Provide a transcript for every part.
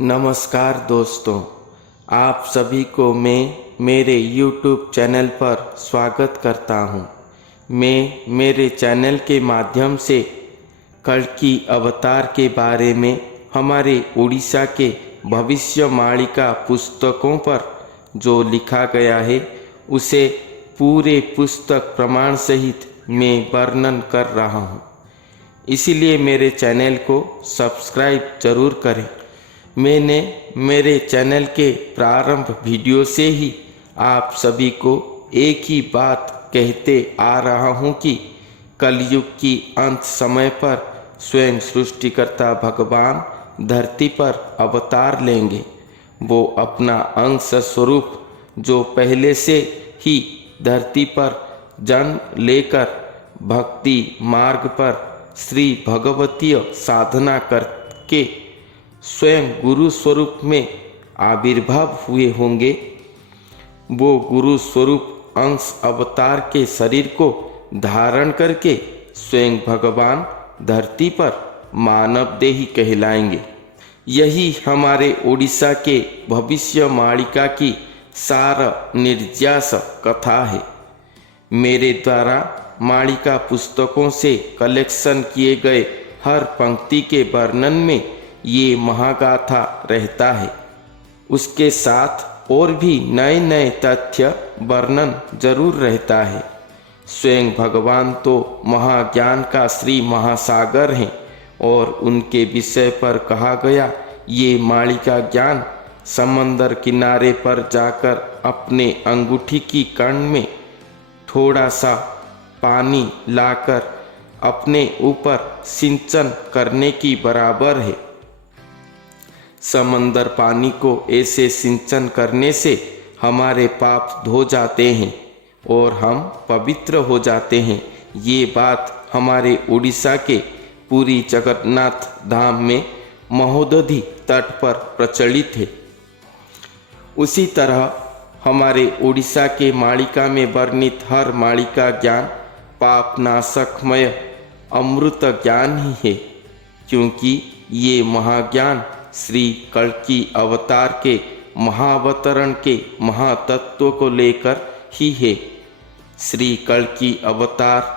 नमस्कार दोस्तों, आप सभी को मैं मेरे YouTube चैनल पर स्वागत करता हूं। मैं मेरे चैनल के माध्यम से कल्कि अवतार के बारे में हमारे उड़ीसा के भविष्यवाणिका पुस्तकों पर जो लिखा गया है उसे पूरे पुस्तक प्रमाण सहित मैं वर्णन कर रहा हूं। इसीलिए मेरे चैनल को सब्सक्राइब जरूर करें। मैंने मेरे चैनल के प्रारंभ वीडियो से ही आप सभी को एक ही बात कहते आ रहा हूँ कि कलयुग की अंत समय पर स्वयं सृष्टिकर्ता भगवान धरती पर अवतार लेंगे। वो अपना अंश स्वरूप जो पहले से ही धरती पर जन्म लेकर भक्ति मार्ग पर श्री भगवतीय साधना करके स्वयं गुरु स्वरूप में आविर्भाव हुए होंगे। वो गुरु स्वरूप अंश अवतार के शरीर को धारण करके स्वयं भगवान धरती पर मानव देही कहलाएंगे। यही हमारे उड़ीसा के भविष्यवाणिका की सार निर्यास कथा है। मेरे द्वारा माणिका पुस्तकों से कलेक्शन किए गए हर पंक्ति के वर्णन में ये महागाथा रहता है। उसके साथ और भी नए नए तथ्य वर्णन जरूर रहता है। स्वयं भगवान तो महाज्ञान का श्री महासागर हैं और उनके विषय पर कहा गया ये माणिका ज्ञान समंदर किनारे पर जाकर अपने अंगूठी की कण में थोड़ा सा पानी लाकर अपने ऊपर सिंचन करने की बराबर है। समंदर पानी को ऐसे सिंचन करने से हमारे पाप धो जाते हैं और हम पवित्र हो जाते हैं। ये बात हमारे उड़ीसा के पुरी जगन्नाथ धाम में महोदधि तट पर प्रचलित है। उसी तरह हमारे उड़ीसा के माणिका में वर्णित हर माणिका ज्ञान पाप नाशकमय अमृत ज्ञान ही है, क्योंकि ये महाज्ञान श्री कल्कि अवतार के महावतरण के महातत्व को लेकर ही है। श्री कल्कि अवतार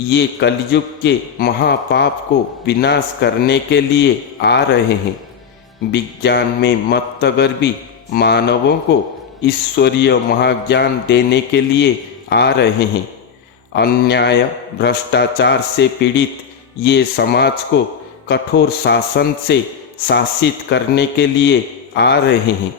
ये कलयुग के महापाप को विनाश करने के लिए आ रहे हैं। विज्ञान में मतगर्भी मानवों को ईश्वरीय महाज्ञान देने के लिए आ रहे हैं। अन्याय भ्रष्टाचार से पीड़ित ये समाज को कठोर शासन से शासित करने के लिए आ रहे हैं।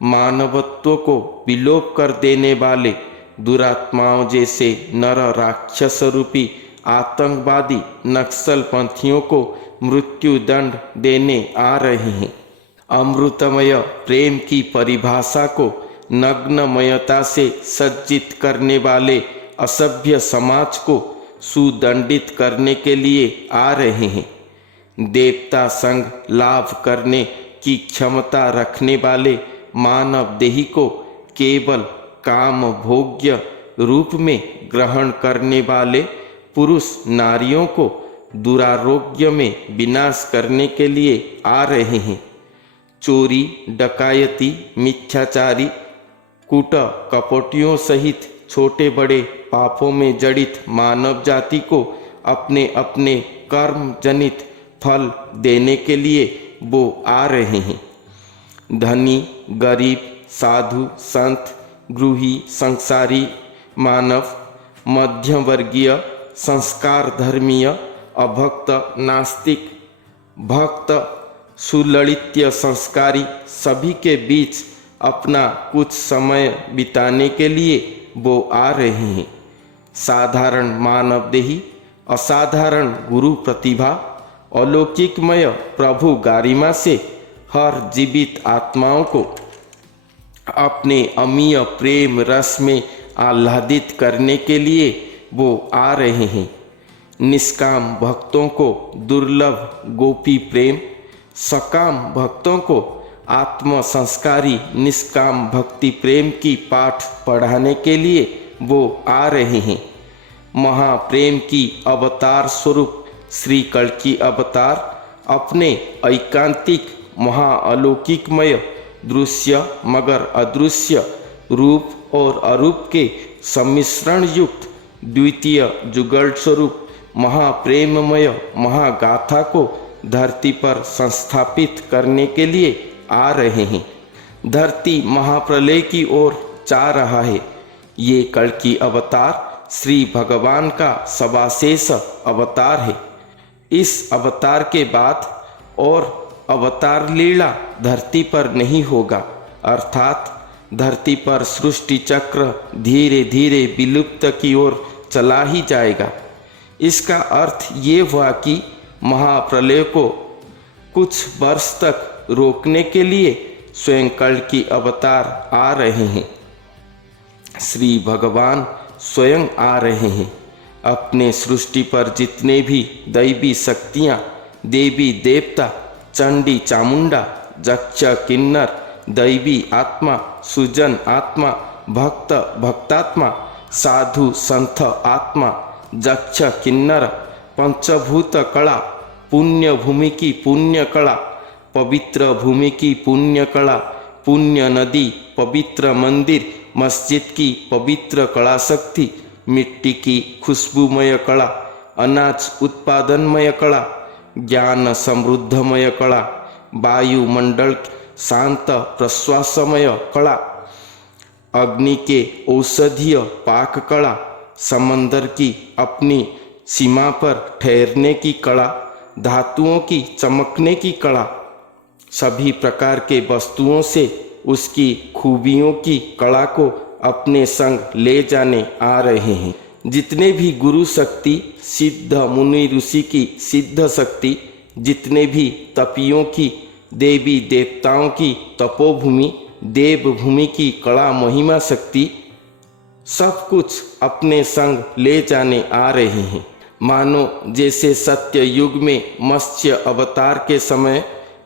मानवत्व को विलोप कर देने वाले दुरात्माओं जैसे नर राक्षस रूपी आतंकवादी नक्सल पंथियों को मृत्यु दंड देने आ रहे हैं। अमृतमय प्रेम की परिभाषा को नग्नमयता से सज्जित करने वाले असभ्य समाज को सुदंडित करने के लिए आ रहे हैं। देवता संग लाभ करने की क्षमता रखने वाले मानव देही को केवल काम भोग्य रूप में ग्रहण करने वाले पुरुष नारियों को दुरारोग्य में विनाश करने के लिए आ रहे हैं। चोरी डकायती मिथ्याचारी कूट कपटियों सहित छोटे बड़े पापों में जड़ित मानव जाति को अपने अपने कर्म जनित फल देने के लिए वो आ रहे हैं। धनी गरीब साधु संत गृही संसारी मानव मध्यम वर्गीय संस्कार धर्मीय अभक्त नास्तिक भक्त सुललित्य संस्कारी सभी के बीच अपना कुछ समय बिताने के लिए वो आ रहे हैं। साधारण मानव देही असाधारण गुरु प्रतिभा अलौकिकमय प्रभु गारिमा से हर जीवित आत्माओं को अपने अमीय प्रेम रस में आह्लादित करने के लिए वो आ रहे हैं। निष्काम भक्तों को दुर्लभ गोपी प्रेम, सकाम भक्तों को आत्म संस्कारी निष्काम भक्ति प्रेम की पाठ पढ़ाने के लिए वो आ रहे हैं। महाप्रेम की अवतार स्वरूप श्री कल्कि अवतार अपने ऐकांतिक महाअलौकिकमय दृश्य मगर अदृश्य रूप और अरूप के सम्मिश्रण युक्त द्वितीय जुगल स्वरूप महाप्रेममय महागाथा को धरती पर संस्थापित करने के लिए आ रहे हैं। धरती महाप्रलय की ओर जा रहा है। ये कल्कि अवतार श्री भगवान का सवाशेष अवतार है। इस अवतार के बाद और अवतार लीला धरती पर नहीं होगा, अर्थात धरती पर सृष्टि चक्र धीरे धीरे विलुप्त की ओर चला ही जाएगा। इसका अर्थ ये हुआ कि महाप्रलय को कुछ वर्ष तक रोकने के लिए स्वयं कल्कि अवतार आ रहे हैं। श्री भगवान स्वयं आ रहे हैं। अपने सृष्टि पर जितने भी दैवी शक्तियाँ, देवी देवता, चंडी चामुंडा, जक्ष किन्नर, दैवी आत्मा, सुजन आत्मा, भक्त भक्तात्मा, साधु संत आत्मा, जक्ष किन्नर, पंचभूत कला, पुण्य भूमि की पुण्य कला, पवित्र भूमि की पुण्य कला, पुण्य नदी, पवित्र मंदिर मस्जिद की पवित्र कला शक्ति, मिट्टी की खुशबूमय कला, अनाज उत्पादनमय कला, ज्ञान समृद्धमय कला, वायुमंडल शांत प्रश्वासमय कला, अग्नि के औषधीय पाक कला, समंदर की अपनी सीमा पर ठहरने की कला, धातुओं की चमकने की कला, सभी प्रकार के वस्तुओं से उसकी खूबियों की कला को अपने संग ले जाने आ रहे हैं। जितने भी गुरु शक्ति, सिद्ध मुनि ऋषि की सिद्ध शक्ति, जितने भी तपियों की, देवी देवताओं की तपोभूमि, देवभूमि की कला महिमा शक्ति, सब कुछ अपने संग ले जाने आ रहे हैं। मानो जैसे सत्य युग में मत्स्य अवतार के समय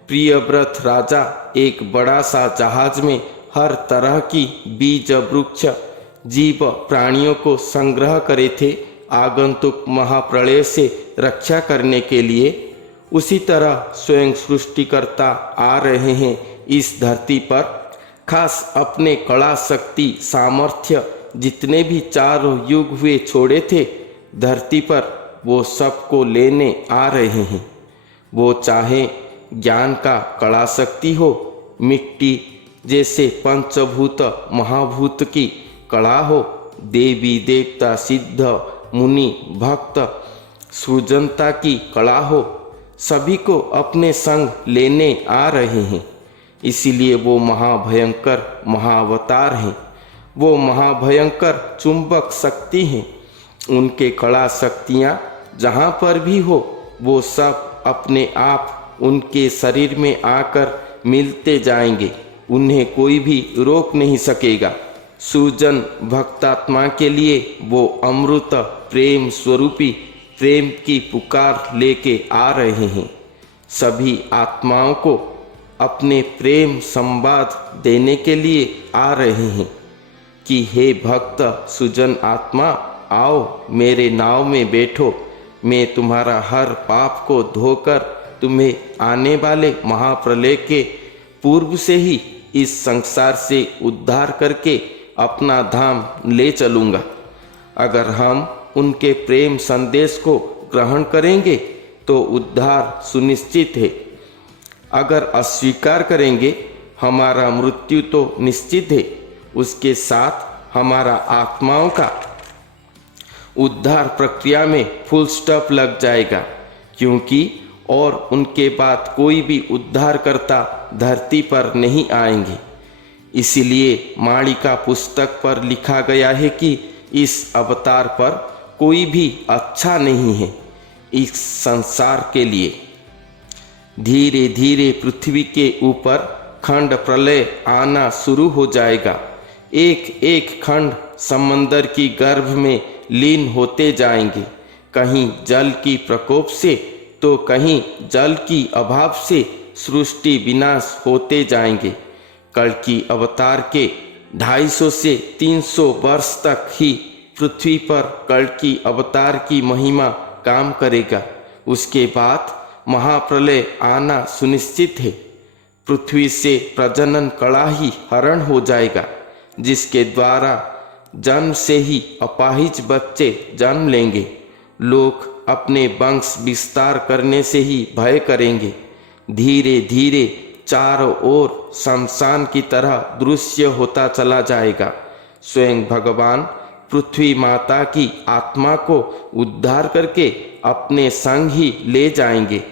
प्रियव्रत राजा एक बड़ा सा जहाज में हर तरह की बीज वृक्ष जीव प्राणियों को संग्रह करे थे आगंतुक महाप्रलय से रक्षा करने के लिए, उसी तरह स्वयं सृष्टिकर्ता आ रहे हैं इस धरती पर। खास अपने कला शक्ति सामर्थ्य जितने भी चारों युग हुए छोड़े थे धरती पर, वो सबको लेने आ रहे हैं। वो चाहे ज्ञान का कला शक्ति हो, मिट्टी जैसे पंचभूत महाभूत की कला हो, देवी देवता सिद्ध मुनि भक्त सृजनता की कला हो, सभी को अपने संग लेने आ रहे हैं। इसीलिए वो महाभयंकर महाअवतार हैं। वो महाभयंकर चुंबक शक्ति हैं। उनके कला शक्तियाँ जहाँ पर भी हो, वो सब अपने आप उनके शरीर में आकर मिलते जाएंगे। उन्हें कोई भी रोक नहीं सकेगा। सुजन भक्तात्मा के लिए वो अमृत प्रेम स्वरूपी प्रेम की पुकार लेके आ रहे हैं। सभी आत्माओं को अपने प्रेम संवाद देने के लिए आ रहे हैं कि हे भक्त सुजन आत्मा, आओ मेरे नाव में बैठो। मैं तुम्हारा हर पाप को धोकर तुम्हें आने वाले महाप्रलय के पूर्व से ही इस संसार से उद्धार करके अपना धाम ले चलूँगा। अगर हम उनके प्रेम संदेश को ग्रहण करेंगे तो उद्धार सुनिश्चित है। अगर अस्वीकार करेंगे हमारा मृत्यु तो निश्चित है। उसके साथ हमारा आत्माओं का उद्धार प्रक्रिया में फुल स्टॉप लग जाएगा, क्योंकि और उनके बाद कोई भी उद्धारकर्ता धरती पर नहीं आएंगे। इसीलिए मालिका पुस्तक पर लिखा गया है कि इस अवतार पर कोई भी अच्छा नहीं है इस संसार के लिए। धीरे धीरे पृथ्वी के ऊपर खंड प्रलय आना शुरू हो जाएगा। एक एक खंड समंदर की गर्भ में लीन होते जाएंगे, कहीं जल की प्रकोप से तो कहीं जल की अभाव से सृष्टि विनाश होते जाएंगे। कल्कि अवतार के 250 से 300 वर्ष तक ही पृथ्वी पर कल्कि अवतार की महिमा काम करेगा। उसके बाद महाप्रलय आना सुनिश्चित है। पृथ्वी से प्रजनन कला ही हरण हो जाएगा, जिसके द्वारा जन्म से ही अपाहिज बच्चे जन्म लेंगे। लोग अपने वंश विस्तार करने से ही भय करेंगे। धीरे धीरे चारों ओर शमशान की तरह दृश्य होता चला जाएगा। स्वयं भगवान पृथ्वी माता की आत्मा को उद्धार करके अपने संग ही ले जाएंगे।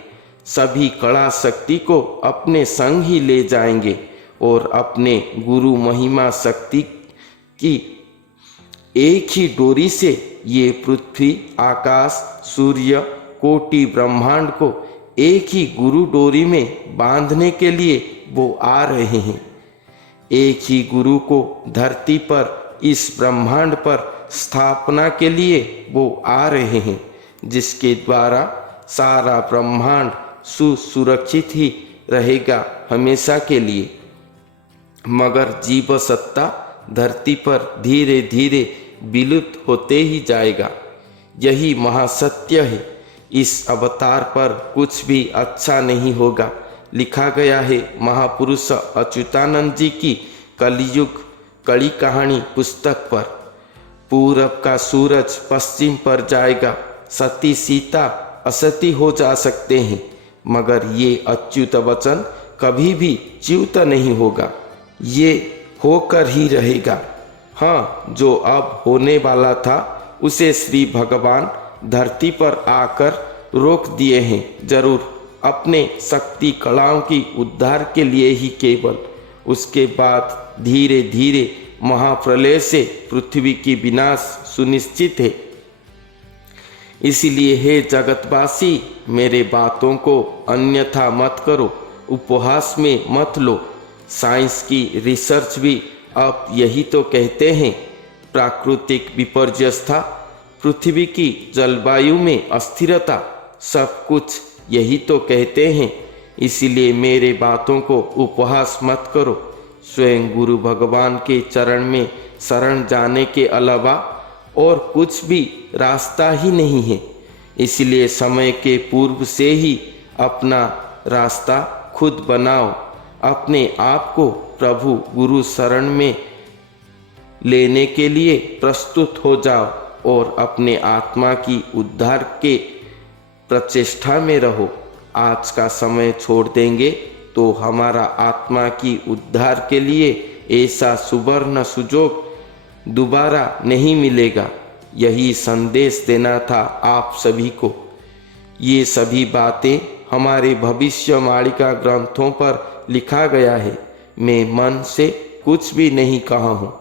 सभी कला शक्ति को अपने संग ही ले जाएंगे और अपने गुरु महिमा शक्ति की एक ही डोरी से ये पृथ्वी, आकाश, सूर्य, कोटि ब्रह्मांड को एक ही गुरु डोरी में बांधने के लिए वो आ रहे हैं। एक ही गुरु को धरती पर, इस ब्रह्मांड पर स्थापना के लिए वो आ रहे हैं, जिसके द्वारा सारा ब्रह्मांड सुरक्षित ही रहेगा हमेशा के लिए। मगर जीव सत्ता धरती पर धीरे धीरे विलुप्त होते ही जाएगा। यही महासत्य है। इस अवतार पर कुछ भी अच्छा नहीं होगा। लिखा गया है महापुरुष अच्युतानंद जी की कलियुग कड़ी कहानी पुस्तक पर। पूरब का सूरज पश्चिम पर जाएगा। सती सीता असती हो जा सकते हैं, मगर ये अच्युत वचन कभी भी च्युत नहीं होगा। ये होकर ही रहेगा। हाँ, जो अब होने वाला था उसे श्री भगवान धरती पर आकर रोक दिए हैं। जरूर अपने शक्ति कलाओं की उद्धार के लिए ही केवल। उसके बाद धीरे धीरे महाप्रलय से पृथ्वी की विनाश सुनिश्चित है। इसलिए हे जगतवासी, मेरे बातों को अन्यथा मत करो, उपहास में मत लो। साइंस की रिसर्च भी अब यही तो कहते हैं। प्राकृतिक विपर्यस्था, पृथ्वी की जलवायु में अस्थिरता, सब कुछ यही तो कहते हैं। इसीलिए मेरे बातों को उपहास मत करो। स्वयं गुरु भगवान के चरण में शरण जाने के अलावा और कुछ भी रास्ता ही नहीं है। इसलिए समय के पूर्व से ही अपना रास्ता खुद बनाओ। अपने आप को प्रभु गुरु शरण में लेने के लिए प्रस्तुत हो जाओ और अपने आत्मा की उद्धार के प्रचेष्टा में रहो। आज का समय छोड़ देंगे तो हमारा आत्मा की उद्धार के लिए ऐसा सुवर्ण सुजोग दोबारा नहीं मिलेगा। यही संदेश देना था आप सभी को। ये सभी बातें हमारे भविष्यवाणी ग्रंथों पर लिखा गया है। मैं मन से कुछ भी नहीं कहा हूँ।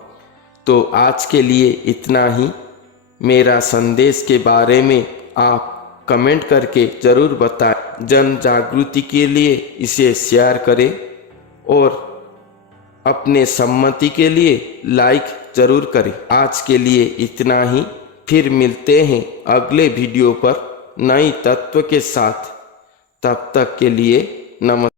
तो आज के लिए इतना ही। मेरा संदेश के बारे में आप कमेंट करके ज़रूर बताएं। जन जागृति के लिए इसे शेयर करें और अपने सम्मति के लिए लाइक ज़रूर करें। आज के लिए इतना ही। फिर मिलते हैं अगले वीडियो पर नई तत्व के साथ। तब तक के लिए नमस्कार।